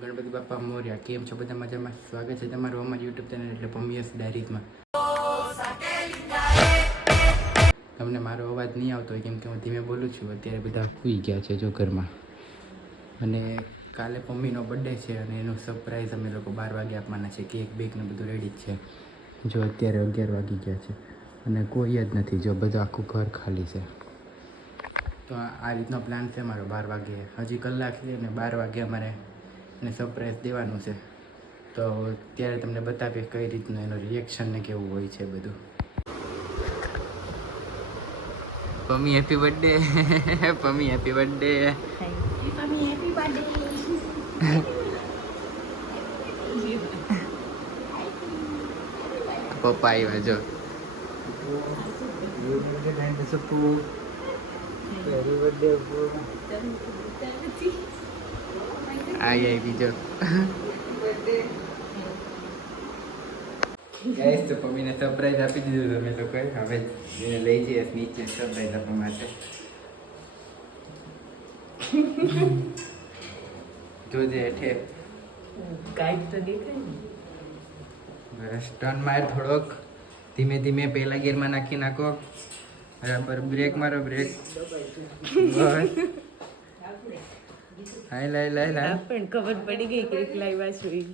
ગણપતિ બાપા મોર્યા. કેમ છો બધા મજામાં? સ્વાગત છે તમારું અમારી યુટ્યુબ ચેનલ એટલે પમિયસ ડાયરીઝમાં. તમને મારો અવાજ નહીં આવતો હોય કેમ કે હું ધીમે બોલું છું. અત્યારે બધા સૂઈ ગયા છે જો ઘરમાં. અને કાલે મમ્મીનો બર્થડે છે અને એનું સરપ્રાઈઝ અમે લોકો 12 વાગે આપવાના છે. કેક બેક ને બધું રેડી જ છે. જો અત્યારે 11 વાગી ગયા છે અને કોઈ જ નથી. જો બધું આખું ઘર ખાલી છે. તો આ રીતનો પ્લાન છે મારો. 12 વાગે હજી કલાક છે ને 12 વાગે અમારે એને સરપ્રાઈઝ દેવાનું છે. તો ત્યારે તમને બતાવીએ કઈ રીતનું એનું રિએક્શન ને કેવું હોય છે બધું. Pammi happy birthday. Pammi happy birthday. Pammi happy birthday. પપ્પા આવ્યા જો. આવી બીજો ગાઈસ તો પમ્મીને સરપ્રાઈઝ આપી દીધું તમે લોકોએ. હવે એને લઈ જઈએ નીચે સરપ્રાઈઝ આપવા માટે. જોજે હેઠે કાંઈક તો દેખાય ને. સ્ટર્ન માર થોડોક ધીમે ધીમે પહેલા ગિયરમાં નાખી નાખો. બરાબર બ્રેક મારો બ્રેક. બસ હાલ હાલ હાલ હાલ. પણ ખબર પડી ગઈ કે એક લાવ્યા છું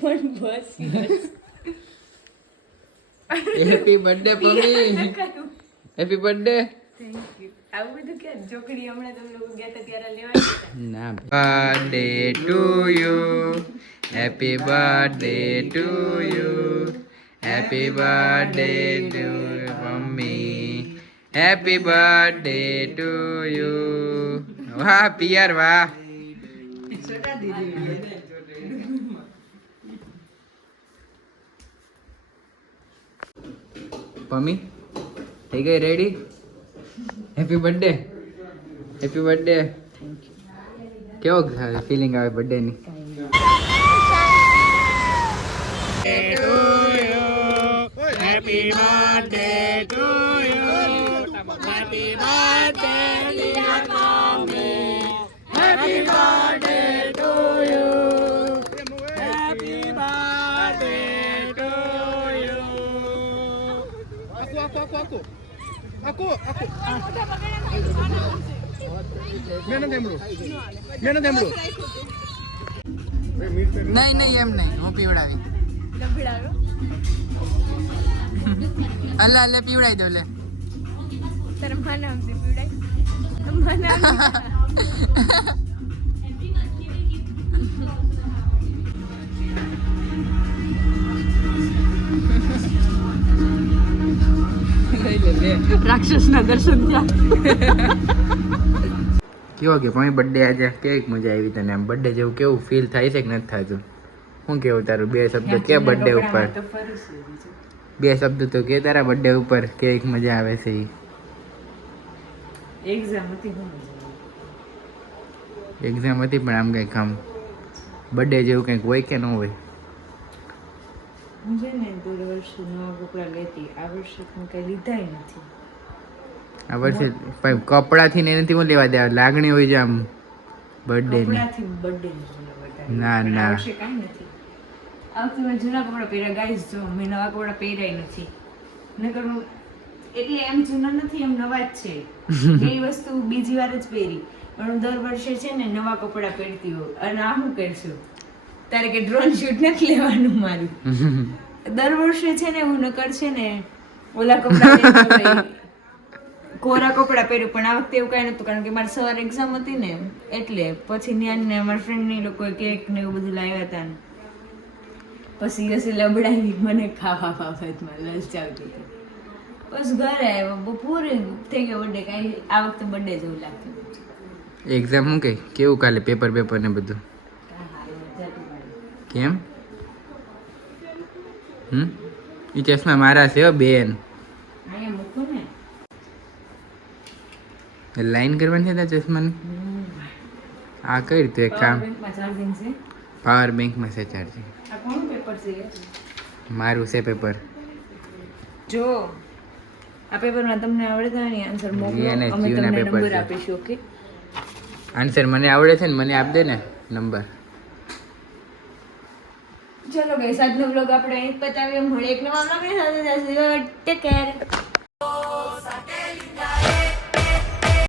પણ બસ happy birthday Pammi. Happy birthday. Thank you. આવું બધું કે જોકડી હમણાં તમે લોકો ગયા હતા ત્યારે લેવા ના. Birthday to you. Happy birthday to you. Happy birthday to મમ્મી. Happy birthday to you. વાહ પિયર વાહ. પમ્મી થઈ ગઈ ready? Happy birthday. Happy birthday. કેવો ફિલિંગ આવે બર્થડે ની? Happy birthday to you. Happy birthday dear મમ્મી. Happy birthday to you. Happy birthday to you. Aku. Mana temblu? નહીં નહીં એમ નહીં. હું પીવડાવી. લભડાવ્યો અલ્લા અલ્લે પીવડાવી દો લે. તારે મને આમથી પીવડાય મને રાક્ષસના દર્શન થયા. કેવો કે ભાઈ બર્થડે આજે કેવી મજા આવી તને? આમ બર્થડે જેવું કેવું ફીલ થાય છે કે નથી થતું? શું કેવું તારું? બે શબ્દ કે બર્થડે ઉપર. બે શબ્દ તો કે તારા બર્થડે ઉપર કેવી મજા આવે છે. એક્ઝામ હતી એક્ઝામ હતી પણ આમ કંઈક આમ બર્થડે જેવું કંઈક હોય કે ન હોય? હું છે ને દર વર્ષે નવા કપડા લેતી. આ વર્ષે પણ કઈ લીધા નથી. આ વર્ષે કપડાથી ને એનાથી હું લેવા દેવા? લાગણી હોય છે આમ બર્થડે ની. કપડાથી બર્થડે ના ના આ વર્ષે કાંઈ નથી. આ વખતે મેં જૂના કપડા પહેર્યા. ગાઈસ જો મેં નવા કપડા પહેર્યા નથી. નકર એટલે એમ જૂના નથી એમ નવા જ છે. એ વસ્તુ બીજી વાર જ પહેરી. પણ હું દર વર્ષે છે ને નવા કપડા પહેરતી હોઉં. અને આ શું કરશું તારે કે ડ્રોન શૂટ નથી લેવાનું મારું. દર વર્ષે છે ને હું નકર છે ને ઓલા કપડા કોરા કપડા પહેર્યું. પણ આ વખતે એવું કાંઈ નતું કારણ કે મારે સવારે એક્ઝામ હતી ને એટલે પછી ત્યાં ને અમારા ફ્રેન્ડની લોકોએ કેક ને એવું બધું લાવ્યા હતા ને પછી હશે લબડાવી મને ખાવા બાબતમાં લલચાવતી હતી. બસ ઘરે આવ્યો બપોરે થઈ ગયો બર્થડે. કાંઈ આ વખતે બર્થડે જેવું લાગતું. એક્ઝામ શું કઈ કેવું કાલે? પેપર ને બધું કેમ? એ ચશ્મા મારા છે બેન. અહીંયા મૂકું ને લાઈન કરવાની છે ત્યાં ચશ્માની. આ કઈ રીતે એક કામ? ચાર્જિંગ છે. પાવર બેંકમાં છે ચાર્જિંગ. આ કોનું પેપર છે? મારું છે પેપર. જો આ પેપરમાં તમને આવડે તો એની આન્સર મોકલો એને અમે જીવના તમને પેપર નંબર છે. આપીશું ઓકે આન્સર મને આવડે છે ને મને આપ દે ને નંબર. ચલો ગાઈસ આજનો વ્લોગ આપણે અહીં જ પતાવીએ મળીએ એક નવા વ્લોગની સાથે ટેક કેર